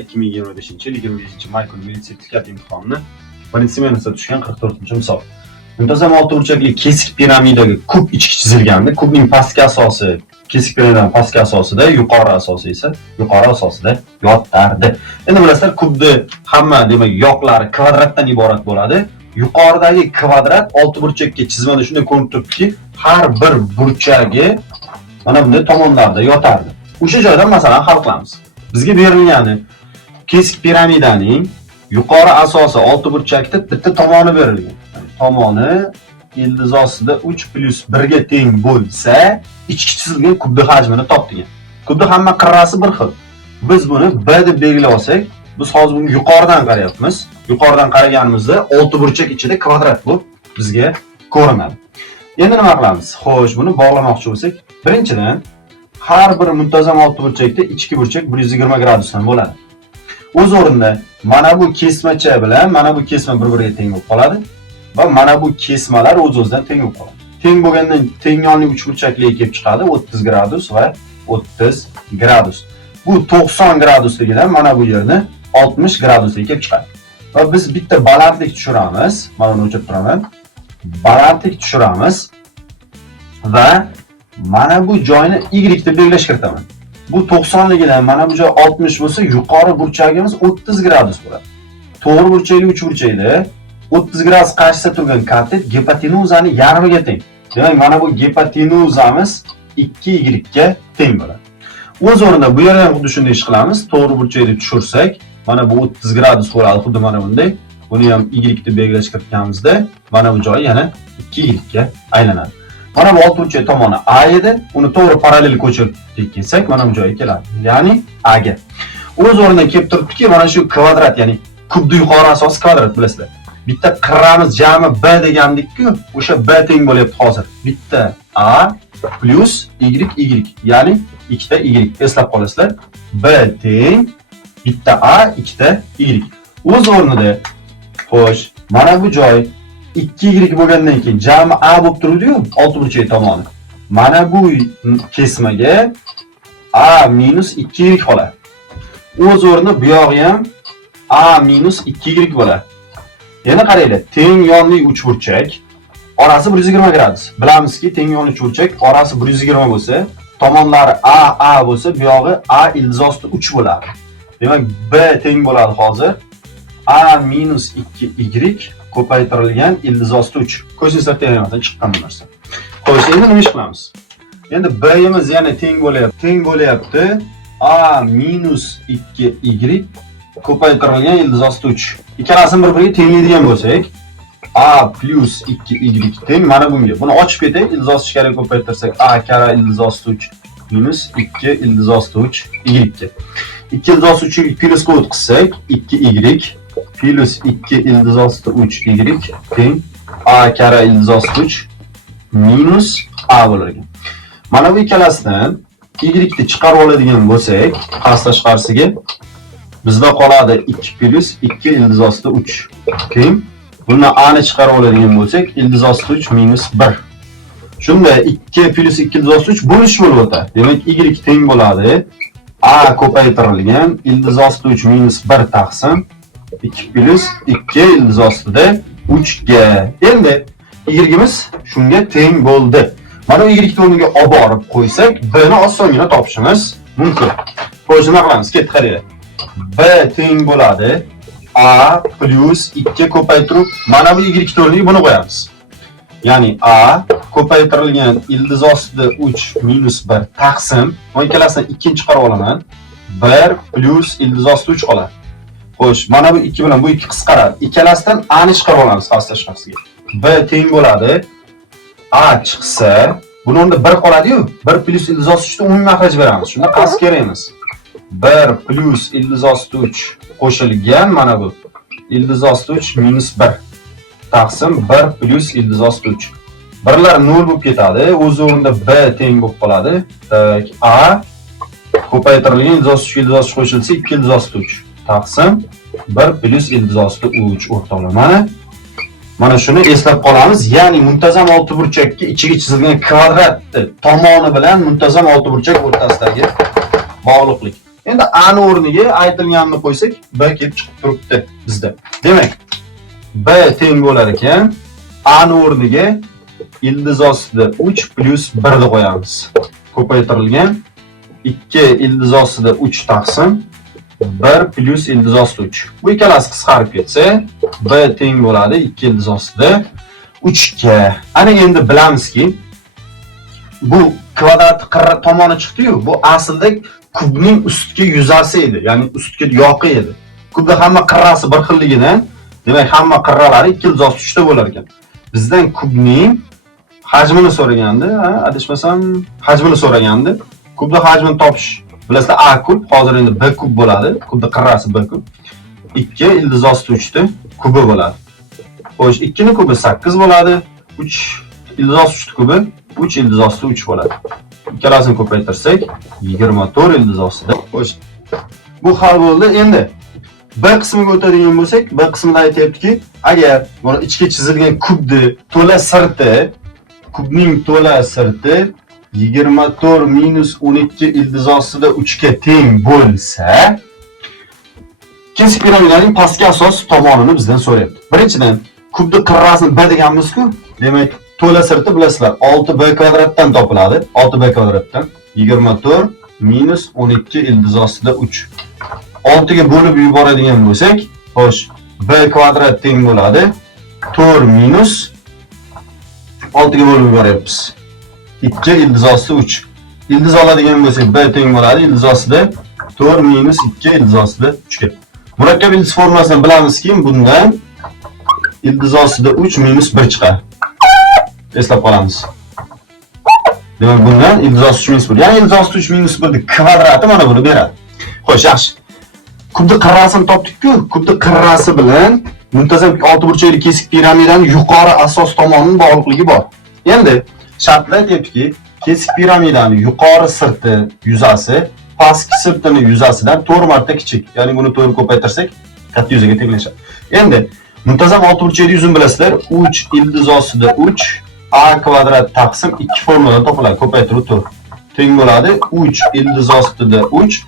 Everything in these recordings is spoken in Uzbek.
2025-yil 25-may kuni sertifikat imtihonini birinchi smenasida tushgan 44-misol. Muntazam oltiburchakli kesik piramidaga kub ichki chizilganda, kubning pastki asosi kesik piramidaning pastki asosida, yuqori asosi esa yuqori asosida yotardi. Endi bilasizlar, kubni hamma demak yoqlari kvadratdan iborat bo'ladi. Yuqoridagi kvadrat oltiburchakka chizmada shunday ko'rinib turibdiki, har bir burchagi mana bunday tomonlarda yotardi. O'sha joydan masalan hal qilamiz. Bizga berilgani kesik piramidaning yuqori asosi oltiburchakda bitta tomoni berilgan. Tomoni ildiz ostida 3 + 1 ga teng bo'lsa, ichki chizilgan kubning hajmini top degan. Kubning hamma qirrasi bir xil. Biz buni B deb belgilab olsak, biz hozir bunga yuqoridan qarayapmiz. Yuqoridan qaraganimizda oltiburchak ichida kvadrat bu bizga ko'rinadi. Endi nima qilamiz? Xo'sh, buni bog'lamoqchi bo'lsak, birinchidan har bir muntazam oltiburchakda ichki burchak 120 gradusdan bo'ladi. O'z o'rnida mana bu kesmacha bilan mana bu kesma bir-biriga teng bo'lib qoladi va mana bu kesmalar o'z-o'zidan teng bo'lib qoladi. Teng bo'lgandan teng yonli uchburchakliga kelib chiqadi 30 gradus va 30 gradus. Bu 90 gradusligidan mana bu yerni 60 gradusga kelib chiqadi. Va biz bitta balandlik tushiramiz. Mana buni o'chirib turaman. Balandlik tushiramiz va mana bu joyni y deb belgilash kiritaman. Bu 90 ligidan mana bu joy 60 bo'lsa, yuqori burchagimiz 30 gradus bo'ladi. To'g'ri burchakli uchburchakda 30 gradus qarshisida turgan katet gipotenuzani yarmiga teng. Demak, mana bu gipotenuzamiz 2y ga teng bo'ladi. O'z o'rnida bu yerda ham xuddi shunday ish qilamiz. To'g'ri burchakni tushirsak, mana bu 30 gradus bo'ladi, xuddi mana bunday. Buni ham y deb belgilash kiritganimizda, mana bu joy yana 2y ga aylanadi. Mana bu oltiburchak tomoni A edi, uni to'g'ri parallel ko'chirib kelsak, mana bu joyga keladi. Ya'ni A ga. O'z o'rnidan kelib turibdiki, mana shu kvadrat, ya'ni kubning yuqori asosi kvadrat bilasizlar. Bitta qirramiz jami B degandik-ku, o'sha B teng bo'lyapti hozir. Bitta A plus y, ya'ni ikkita y. Eslab qolasizlar. B teng bitta A, ikkita y. O'z o'rnida xo'sh, mana bu joy 2y bo'lgandan keyin jami A bo'lib turdi-yu, oltiburchak tomoni. Mana bu kesmaga A minus 2y qoladi. O'z o'rnida bu yog'i ham A minus 2y bo'ladi. Yana qaranglar, teng yonli uchburchak orasi 120 gradus. Bilamizki, teng yonli uchburchak orasi 120 bo'lsa, tomonlari A bo'lsa, bu yog'i A ildiz osti 3 bo'ladi. Demak, B teng bo'ladi hozir A minus 2y ko'paytirilgan ildiz osti 3. Ko'zingizlar terimdan chiqqan bu narsa. Xo'sh, endi nima ish qilamiz? Endi B'imiz yana teng bo'lyapti. A minus 2y ko'paytirilgan ildiz osti 3. Ikkalasini bir-biriga tenglaydigan bo'lsak, A plus 2y teng mana bunga. Buni ochib ketay, ildiz osti ichkariga ko'paytirsak, A kara ildiz osti 3 minus 2 ildiz osti 3 y ga. 2 ildiz osti 3 plus qo'yib qilsak, 2y plus 2 ildiz osti 3y teng A kara ildiz osti 3 minus A bo'lar ekan. Mana bu ikkalasidan y ni chiqarib oladigan bo'lsak, past-tashqarisiga bizda qoladi 2 plus 2 ildiz osti 3 teng. Bundan A ni chiqarib oladigan bo'lsak, ildiz osti 3 minus 1. Shunda 2 plus 2 ildiz osti 3 bo'lish bo'lib o'tadi. Demak, y teng bo'ladi A ko'paytirilgan ildiz osti 3 minus 1 taqsim 2 plus 2 ildiz ostida 3 ga. Endi y'imiz shunga teng bo'ldi. Mana bu y o'rniga olib borib qo'ysak, B ni osongina topishimiz mumkin. Xo'sh, nima qilamiz? Ketib qaraylik. B teng bo'ladi A plus 2 ko'paytirib, mana bu y o'rniga buni qo'yamiz. Ya'ni A ko'paytirilgan ildiz ostida 3 minus 1 taqsim, bu ikkalasidan 2 ni chiqarib olaman. 1 plus ildiz ostida 3 qoladi. Xo'sh, mana bu 2 bilan bu 2 qisqaradi. Ikkalasidan A ni chiqarib olamiz past-tashqarisiga. B teng bo'ladi. A chiqsa, buni o'rnida 1 qoladi-yu. 1 plus ildiz osti 3 dan umumiy maxraj beramiz. Shunda qas kerakmiz. 1 plus ildiz osti 3 qo'shilgan mana bu ildiz osti 3 minus 1 taqsim 1 plus ildiz osti 3. Birlar 0 bo'lib ketadi. O'z o'rnida B teng bo'lib qoladi. A ko'paytirilgan ildiz osti 3 ildiz osti qo'shilsa 2 ildiz osti 3 taqsim 1 plus ildiz osti 3 o'rtoqlar. Mana shuni eslab qolamiz. Ya'ni muntazam oltiburchakka ichiga chizilgan kvadrat tomoni bilan muntazam oltiburchak o'rtasidagi bog'liqlik. Endi A ni o'rniga aytilganini qo'ysak, B kelib chiqib turibdi bizda. Demak, B teng bo'lar ekan, A ni o'rniga ildiz ostida 3 plus 1 ni qo'yamiz. Ko'paytirilgan 2 ildiz ostida 3 taqsim 1 plus ildiz ostida 3. Bu ikkalasi qisqarib ketsa, B teng bo'ladi 2 ildiz ostida 3 ga. Ana endi bilamizki, bu kvadrat tomoni chiqdi-yu, bu aslida kubning ustki yuzasi edi, ya'ni ustki yoqi edi. Kubda hamma qirrasi bir xilligidan, demak hamma qirralari 2 ildiz ostida 3 ta bo'lar ekan. Bizdan kubning hajmini so'ragandi, adashmasam hajmini so'ragandi. Kubda hajmini topish, bilasizlar, A kub, hozir endi B kub bo'ladi. Kubda qirrasi B kub. 2 ildiz ostida 3 ta kubi bo'ladi. Xo'sh, 2 ning kubi 8 bo'ladi. 3 ildiz ostida 3 kubi 3 ildiz ostida 3 bo'ladi. Ikkalasini ko'paytirsak 24 ildiz ostida. Xo'sh. Bu hal bo'ldi. Endi B qismiga o'tadigan bo'lsak, B qismida aytayaptiki, agar mana ichga chizilgan kubni to'la sirti, kubning to'la sirti 24 minus 12 ildiz ostida 3 ga teng bo'lsa, kesik piramidaning pastki asos tomonini bizdan so'rayapti. Birinchidan, kubni qirrasini B deganmiz-ku, demak to'la sirti bilasizlar, 6b kvadratdan topiladi. 6b kvadratdan 24 minus 12 ildiz ostida 3. 6 ga bo'lib yuboradigan bo'lsak, xo'sh, b kvadrat teng bo'ladi 4 minus 6 ga bo'lib yuboryapmiz. 2 ildiz ostida 3. Ildiz oladigan bo'lsak, b teng bo'ladi ildiz ostida 4 minus 2 ildiz ostida 3 ga. Murakkab ildiz formulasini bilamizki, bundan ildiz ostida 3 minus 1 chiqadi. Eslab qolamiz. Demak, bundan ildiz ostida 3 minus 1. Ya'ni ildiz ostida 3 minus 1 ning kvadrati mana buni beradi. Xo'sh, yaxshi. Kubni qirrasini topdik-ku, kubni qirrasi bilan muntazam oltiburchakli kesik piramidaning yuqori asos tomonining bog'liqligi bor. Endi shartlar aytibdiki, kesik piramidaning yuqori sirti yuzasi pastki sirtining yuzasidan 4 marta kichik. Ya'ni buni 4 ko'paytirsak, katta yuzaga tenglashadi. Endi muntazam oltiburchakli yuzini bilasizlar, 3 ildiz ostida 3 a kvadrat taqsim 2 formuladan topiladi. Ko'paytirib 4 teng bo'ladi 3 ildiz ostida 3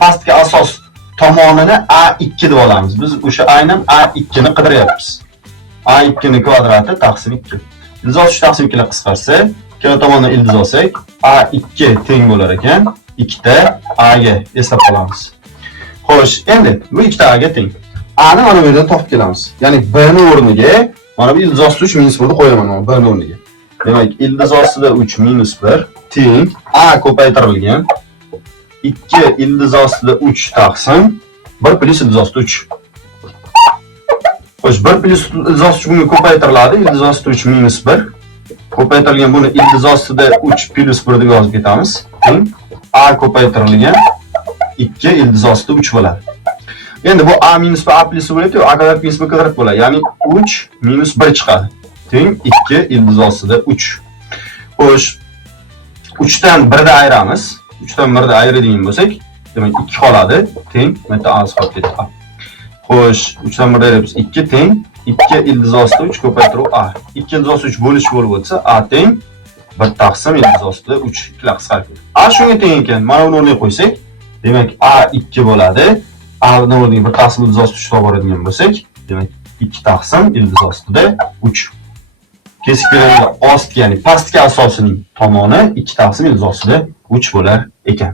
pastki asos tomonini A2 deb olamiz. Biz o'sha aynan A2 ni qidiryapmiz. A2 ni kvadrati taqsim 2. Ildiz ostida 3 taqsim 2 ga qisqarsa, ikkala tomondan ildiz olsak, A2 teng bo'lar ekan 2 ta A ga, eslab qolamiz. Xo'sh, endi bu 2 ta A ga teng. A ni mana bu yerdan topib kelamiz. Ya'ni B ni o'rniga mana bu ildiz ostida 3 minus 1 ni qo'yaman mana B ni o'rniga. Demak, ildiz ostida 3 minus 1 teng A ko'paytirilgan 2 ildiz ostida 3 taqsim 1 plus ildiz ostida 3. Xo'sh, 1 plus ildiz ostida 3 bunga ko'paytiriladi. Ildiz ostida 3 minus 1 ko'paytirilgan, buni ildiz ostida 3 plus 1 deb yozib ketamiz. Teng A ko'paytirilgan 2 ildiz ostida 3 bo'ladi. Endi bu A minus B A plus bo'ladi, A kvadrat minus B kvadrat bo'ladi. Ya'ni 3 minus 1 chiqadi. Teng 2 ildiz ostida 3. Xo'sh, 3 dan 1 da ayiramiz. 3 dan 1 da ayiradigan bo'lsak, demak 2 qoladi. Teng, mana A qolib ketdi. Xo'sh, 3 dan 1 da ayiramiz. 2 teng 2 ildiz ostida 3 ko'paytiruv A. 2 ildiz ostida 3 bo'lish bo'lib o'tsa, A teng 1 taqsim ildiz ostida 3 ikkilar qisqarib ketdi. A shunga teng ekan. Mana buni o'rniga qo'ysak, demak A 2 bo'ladi. A ni o'rniga 1 taqsim ildiz ostida 3 topib oladigan bo'lsak, demak 2 taqsim ildiz ostida 3. Kesik piramida osti, ya'ni pastki asosining tomoni 2 taqsim ildiz ostida 3 bo'lar ekan.